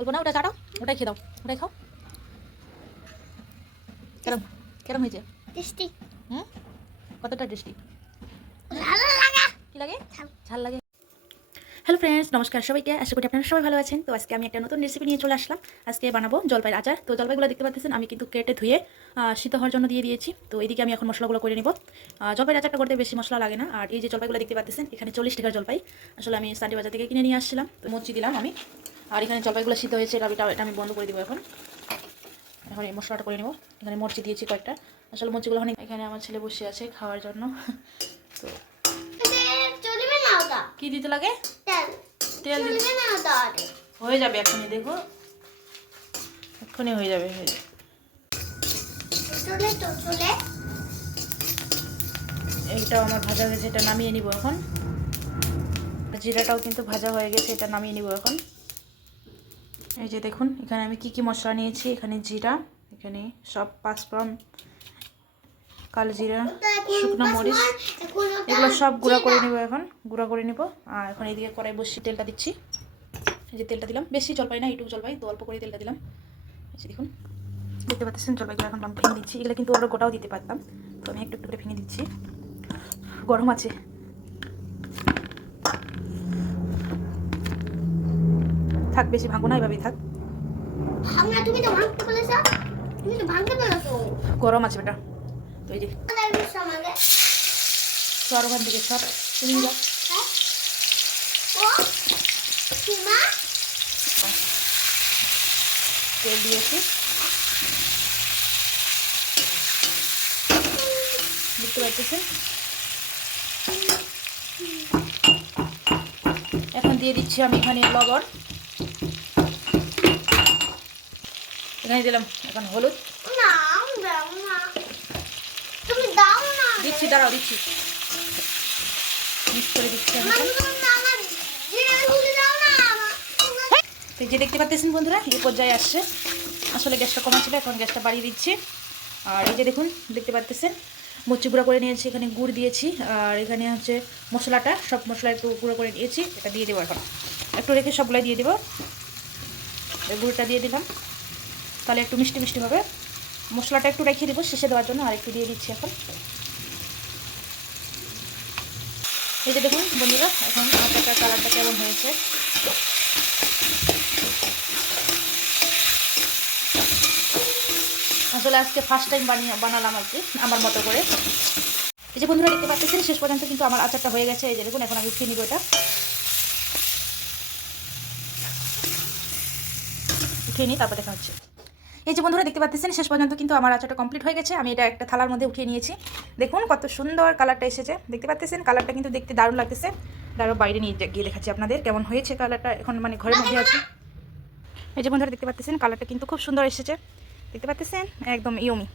অল্প না, ওটা চাটাও, ওটাই খেয়ে দাও, ওটাই খাও। কেরম কেরম হয়েছে? টেস্টি। হুম, কতটা টেস্টি? ভালো লাগে। কি লাগে? ঝাল লাগে। হ্যালো ফ্রেন্ডস, নমস্কার সবাইকে। আশা করি আপনারা সবাই ভালো আছেন। তো আজকে আমি একটা নতুন রেসিপি নিয়ে চলে আসলাম। আজকে বানাবো জলপাইয়ের আচার। তো জলপাইগুলো দেখতে পাচ্ছেন আমি কিন্তু কেটে ধুয়ে সিদ্ধ হওয়ার জন্য দিয়ে দিয়েছি। তো এইদিকে আমি এখন মশলাগুলো করে নিব। জলপাইয়ের আচারটা করতে বেশি মশলা লাগে না। আর এই যে জলপাইগুলো দেখতে পাচ্ছেন, এখানে 40 টাকার জলপাই। আসলে আমি সান্ডি বাজার থেকে কিনে নিয়ে আসছিলাম। তো মরচি দিলাম আমি। আর এখানে জলপাইগুলো সিদ্ধ হয়েছে, এটা আমি বন্ধ করে দিব এখন। এখন এই মশলাটা করে নেব। এখানে মরচি দিয়েছি কয়েকটা। আসলে মরচিগুলো অনেক। এখানে আমার ছেলে বসে আছে খাওয়ার জন্য। তো কি দিতে লাগে? তেল হয়ে যাবে এখনই, দেখো এক্ষুনি হয়ে যাবে। এইটাও আমার ভাজা হয়েছে, এটা নামিয়ে নিব এখন। জিরাটাও কিন্তু ভাজা হয়ে গেছে, এটা নামিয়ে নিব এখন। এই যে দেখুন এখানে আমি কি কি মশলা নিয়েছি। এখানে জিরা, এখানে সব পাঁচফোড়ন, কালো জিরা, শুকনো মরিচ, এগুলো সব গুঁড়া করে নিব এখন। গুঁড়া করে নিব। আর এখন এইদিকে কড়াই বসিয়ে তেলটা দিচ্ছি। এই যে তেলটা দিলাম, বেশি জলপাই না, এইটুকু জলপাই, তো অল্প করে তেলটা দিলাম। এই যে দেখুন দেখতে পাচ্ছেন জলপাইগুলো এখন আমি ভেঙে দিচ্ছি। এগুলো কিন্তু আরও গোটাও দিতে পারতাম, তো আমি একটু একটু করে ভেঙে দিচ্ছি। গরম আছে, থাক, বেশি ভাঙবো না, এভাবেই থাক। গরম আছে বেটা। তো এই যে সর ওখান থেকে সব তুমি যাও। তেল দিয়েছি, দেখতে পাচ্ছেন। এখন দিয়ে দিচ্ছি আমি এখানে লবণ, এখানে দিলাম এখন হলুদ। দিচ্ছি, দাঁড়াও দিচ্ছি, মিক্স করে দিচ্ছি আমি এখন। তো যে দেখতে পাচ্ছেন বন্ধুরা, এই পর্যায়ে আসছে। আসলে গ্যাসটা কমা ছিল, এখন গ্যাসটা বাড়িয়ে দিচ্ছি। আর এই যে দেখুন দেখতে পাচ্ছেন মরচি গুঁড়া করে নিয়েছি, এখানে গুড় দিয়েছি। আর এখানে হচ্ছে মশলাটা, সব মশলা একটু গুঁড়ো করে নিয়েছি, এটা দিয়ে দেবো এখন। একটু রেখে সবগুলাই দিয়ে দেবো। গুঁড়োটা দিয়ে দিলাম, তাহলে একটু মিষ্টি মিষ্টি হবে। মশলাটা একটু রেখে দেবো শেষে দেওয়ার জন্য, আর একটু দিয়ে দিচ্ছি এখন। এই যে দেখুন বন্ধুরা, এখন আচারটার কালারটা কেমন হয়েছে। আসলে আজকে ফার্স্ট টাইম বানালাম আর কি, আমার মতো করে। এই যে বন্ধুরা দেখতে পাচ্ছেন শেষ পর্যন্ত কিন্তু আমার আচারটা হয়ে গেছে। এই যে দেখুন এখন আমি উঠিয়ে নিব, এটা উঠিয়ে নিই, তারপর দেখা হচ্ছে। এই যে বন্ধুরা দেখতে পাচ্ছেন শেষ পর্যন্ত কিন্তু আমার আচারটা কমপ্লিট হয়ে গেছে। আমি এটা একটা থালার মধ্যে উঠিয়ে নিয়েছি। দেখুন কত সুন্দর কালারটা এসেছে, দেখতে পাচ্ছেন। কালারটা কিন্তু দেখতে দারুণ লাগতেছে। আরও বাইরে নিয়ে গিয়ে দেখাচ্ছি আপনাদের কেমন হয়েছে কালারটা। এখন মানে ঘরের মধ্যে আছে। এই যে বন্ধুরা দেখতে পাচ্ছেন কালারটা কিন্তু খুব সুন্দর এসেছে, দেখতে পাচ্ছেন। একদম ইয়মি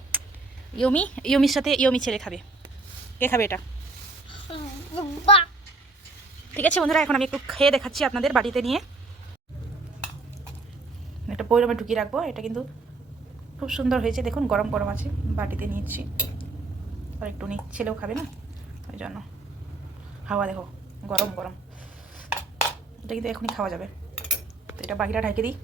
ইয়মি, ইয়মির সাথে ইয়মি ছেলে খাবে। কে খাবে এটা? ঠিক আছে বন্ধুরা, এখন আমি একটু খেয়ে দেখাচ্ছি আপনাদের বাড়িতে নিয়ে। একটা বয়রমে ঢুকিয়ে রাখবো। এটা কিন্তু খুব সুন্দর হয়েছে, দেখুন গরম গরম আছে। বাটিতে নিয়েছি, আর একটু নিই, ছেলেও খাবে না, ওই জন্য। হাওয়া দেখো, গরম গরম। এটা কিন্তু এখনই খাওয়া যাবে। তো এটা বাকিটা ঢেকে দিই।